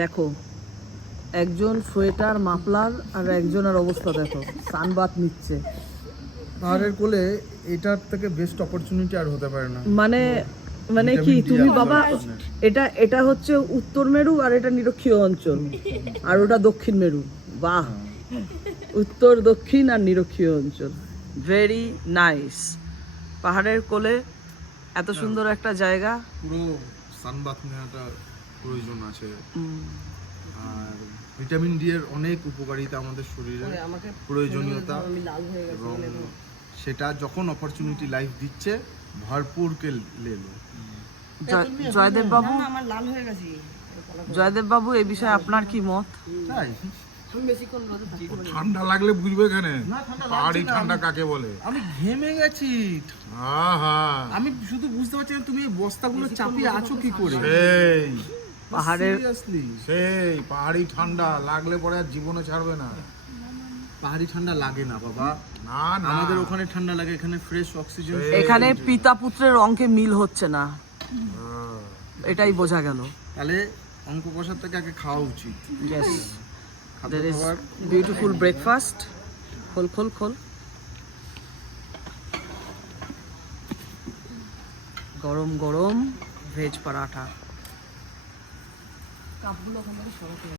দেখো, একজন sweater muffler আর একজনের অবস্থা দেখো, সানবাত নিচ্ছে। পাহাড়ের কোলে এটার থেকে বেস্ট অপরচুনিটি আর হতে পারে না। মানে মানে কি তুমি বাবা, এটা হচ্ছে উত্তর মেরু আর এটা নিরক্ষীয় অঞ্চল, আর ওটা দক্ষিণ মেরু। বাহ, উত্তর দক্ষিণ আর নিরক্ষীয় অঞ্চল, ভেরি নাইস। পাহাড়ের কোলে এত সুন্দর একটা জায়গা। পুরো সানবাথ নেওয়াটা প্রয়োজন আছে। আর ভিটামিন ডি এর অনেক উপকারিতা আমাদের শরীরে, প্রয়োজনীয়তা, এবং সেটা যখন অপরচুনিটি লাইফ দিচ্ছে ভরপুরকে লেলো। জয়দেব বাবু, জয়দেব বাবু, এই বিষয়ে আপনার কি মত? তাই ঠান্ডা লাগলে বুঝবে এখানে পাহাড়ি ঠান্ডা কাকে বলে। আমি ঘেমে গেছি, আমি শুধু বুঝতে পারছি না তুমি এই বস্তাগুলো চাপিয়ে আছো কি করে। সেই পাহাড়ের সেই পাহাড়ি ঠান্ডা লাগলে পরে আর জীবনে ছাড়বে না। পাহাড়ি ঠান্ডা লাগে না বাবা, না না, আমাদের ওখানে ঠান্ডা লাগে, এখানে ফ্রেশ অক্সিজেন। এখানে পিতা পুত্রের অঙ্কে মিল হচ্ছে না, এটাই বোঝা গেল। তাহলে অঙ্ক কষার থেকে আগে খাওয়া উচিত। Yes, there is beautiful breakfast. খোল খোল খোল। গরম গরম ভেজ পরাঠা।